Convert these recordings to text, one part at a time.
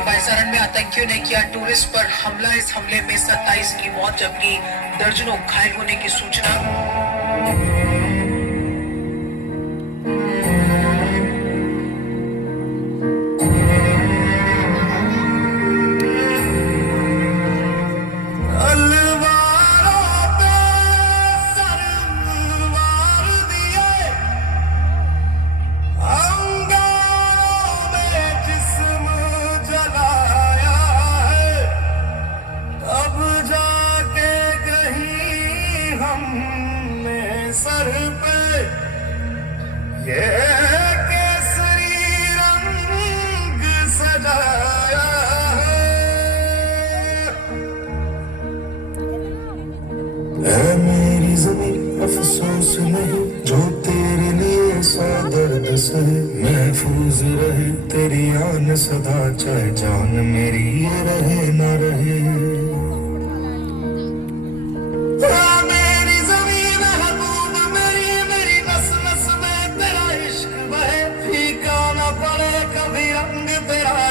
के बायसारण में आतंकियों ने किया टूरिस्ट पर हमला। इस हमले में 27 की मौत जबकि दर्जनों घायल होने की सूचना। सर पे ये केसरी रंग सजाया है। ऐ मेरी ज़मीन अफसोस नहीं जो तेरे लिए सा दर्द सहे, महफूज रहे तेरी आन सदा चाहे जान मेरी ये रहे न रहे।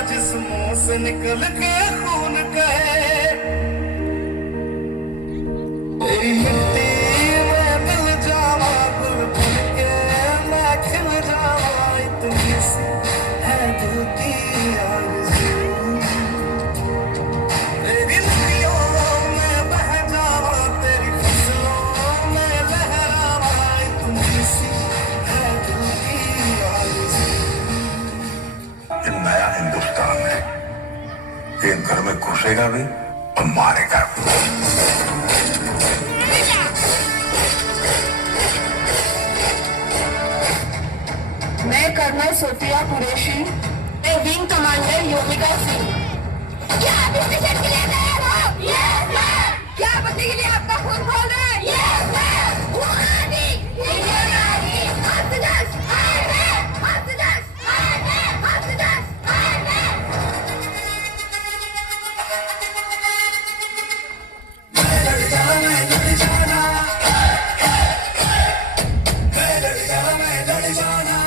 जिस्मों से निकल के खून कहे तेरी मिट्टी में मिल जावा, गुल बन के मैं खिल जावा। इतनी सी है दिल की आरज़ू, तेरी नदियों में बह जावा, तेरी फसलों में लहरावा। इतनी सी है दिल की आरज़ू। नया हिंदुस्तान है, ये घर में घुसेगा भी और मारेगा भी। मैं कर्नल सोफिया कुरैशी, मैं विंग कमांडर योमिका सिंह। क्या आप इस मिशन के लिए तैयार हो? Yes sir. क्या बदले के लिए आपका खून खोल रहे हैं? Yes sir. वो आदि, ये आदि, हस्तदस, आए हस्तदस, आए हस्तदस, आए। मैं लड़ जाना, मैं लड़ जाना, मैं लड़ जाना, मैं लड़ जाना।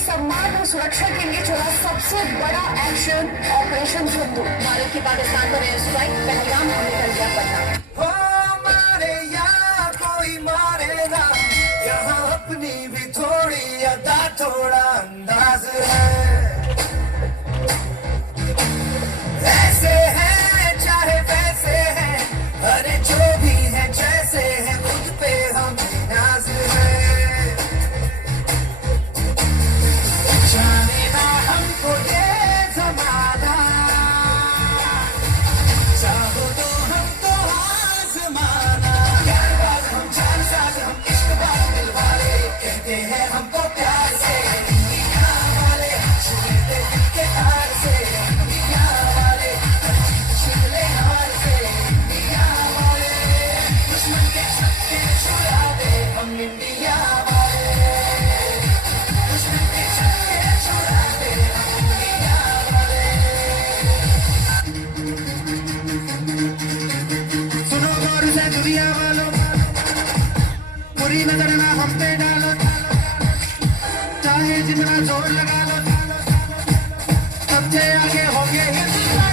सम्मान और सुरक्षा के लिए चला सबसे बड़ा एक्शन ऑपरेशन सिंधु। भारत की पाकिस्तान पर एयर स्ट्राइक पहलगाम हमने कर दिया पड़ना। ओ मारे या कोई मारेगा, यहाँ अपनी भी थोड़ी अदा थोड़ा अंदाज है। ऐसे हैं चाहे वैसे हैं, अरे जो भी है जैसे है, खुद पे हमें नाज है। जाने ना हमको ये ज़माना, चाहो तो हमको आज़माना। प्यारबाज़ हम, जानसाज़ हम, इश्क़बाज़ दिलवाले, कहते हैं हमको प्यार से दुनिया वाले, छूते दिल के तार से दुनिया वाले, छिले हार से दुनिया वाले, दुश्मन के छक्के छुड़ा दे हम इंडिया वाले, दुश्मन के छक्के छुड़ा दे हम इंडिया वाले। सुनो गौर से दुनिया वालों, बुरी नजर ना हम पे डालो, चाहे जितना जोर लगा लो, सबसे आगे होंगे हिंदुस्तान।